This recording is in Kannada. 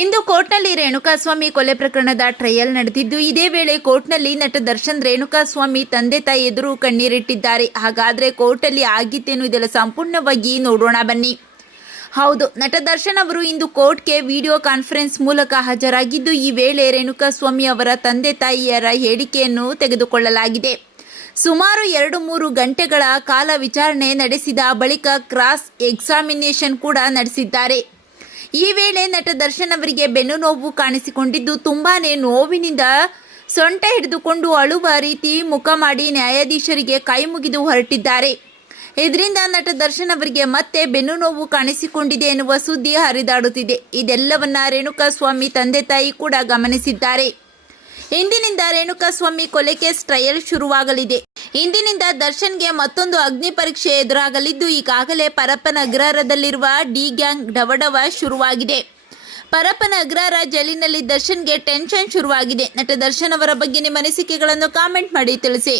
ಇಂದು ಕೋರ್ಟ್ನಲ್ಲಿ ರೇಣುಕಾಸ್ವಾಮಿ ಕೊಲೆ ಪ್ರಕರಣದ ಟ್ರಯಲ್ ನಡೆದಿದ್ದು, ಇದೇ ವೇಳೆ ಕೋರ್ಟ್ನಲ್ಲಿ ನಟ ದರ್ಶನ್ ರೇಣುಕಾಸ್ವಾಮಿ ತಂದೆ ತಾಯಿ ಎದುರು ಕಣ್ಣೀರಿಟ್ಟಿದ್ದಾರೆ. ಹಾಗಾದ್ರೆ ಕೋರ್ಟಲ್ಲಿ ಆಗಿದ್ದೇನು ಇದೆಲ್ಲ ಸಂಪೂರ್ಣವಾಗಿ ನೋಡೋಣ ಬನ್ನಿ. ಹೌದು, ನಟ ದರ್ಶನ್ ಅವರು ಇಂದು ಕೋರ್ಟ್ಗೆ ವಿಡಿಯೋ ಕಾನ್ಫರೆನ್ಸ್ ಮೂಲಕ ಹಾಜರಾಗಿದ್ದು, ಈ ವೇಳೆ ರೇಣುಕಾಸ್ವಾಮಿ ಅವರ ತಂದೆ ತಾಯಿಯರ ಹೇಳಿಕೆಯನ್ನು ತೆಗೆದುಕೊಳ್ಳಲಾಗಿದೆ. ಸುಮಾರು 2-3 ಗಂಟೆಗಳ ಕಾಲ ವಿಚಾರಣೆ ನಡೆಸಿದ ಬಳಿಕ ಕ್ರಾಸ್ ಎಕ್ಸಾಮಿನೇಷನ್ ಕೂಡ ನಡೆಸಿದ್ದಾರೆ. ಈ ವೇಳೆ ನಟ ದರ್ಶನ್ ಅವರಿಗೆ ಬೆನ್ನು ನೋವು ಕಾಣಿಸಿಕೊಂಡಿದ್ದು, ತುಂಬಾನೇ ನೋವಿನಿಂದ ಸೊಂಟ ಹಿಡಿದುಕೊಂಡು ಅಳುವ ರೀತಿ ಮುಖ ಮಾಡಿ ನ್ಯಾಯಾಧೀಶರಿಗೆ ಕೈ ಮುಗಿದು ಹೊರಟಿದ್ದಾರೆ. ಇದರಿಂದ ನಟ ದರ್ಶನ್ ಅವರಿಗೆ ಮತ್ತೆ ಬೆನ್ನು ನೋವು ಕಾಣಿಸಿಕೊಂಡಿದೆ ಎನ್ನುವ ಸುದ್ದಿ ಹರಿದಾಡುತ್ತಿದೆ. ಇದೆಲ್ಲವನ್ನ ರೇಣುಕಾಸ್ವಾಮಿ ತಂದೆ ತಾಯಿ ಕೂಡ ಗಮನಿಸಿದ್ದಾರೆ. ಇಂದಿನಿಂದ ರೇಣುಕಾಸ್ವಾಮಿ ಕೊಲೆ ಕೇಸ್ ಟ್ರಯಲ್ ಶುರುವಾಗಲಿದೆ. ಇಂದಿನಿಂದ ದರ್ಶನ್ಗೆ ಮತ್ತೊಂದು ಅಗ್ನಿ ಪರೀಕ್ಷೆ ಎದುರಾಗಲಿದ್ದು, ಈಗಾಗಲೇ ಪರಪ್ಪನ ಅಗ್ರಹಾರದಲ್ಲಿರುವ ಡಿ ಗ್ಯಾಂಗ್ ಡವಡವ ಶುರುವಾಗಿದೆ. ಪರಪ್ಪನ ಅಗ್ರಹಾರ ಜೈಲಿನಲ್ಲಿ ದರ್ಶನ್ಗೆ ಟೆನ್ಷನ್ ಶುರುವಾಗಿದೆ. ನಟ ದರ್ಶನ್ ಅವರ ಬಗ್ಗೆ ನಿಮ್ಮ ಅನಿಸಿಕೆಗಳನ್ನು ಕಾಮೆಂಟ್ ಮಾಡಿ ತಿಳಿಸಿ.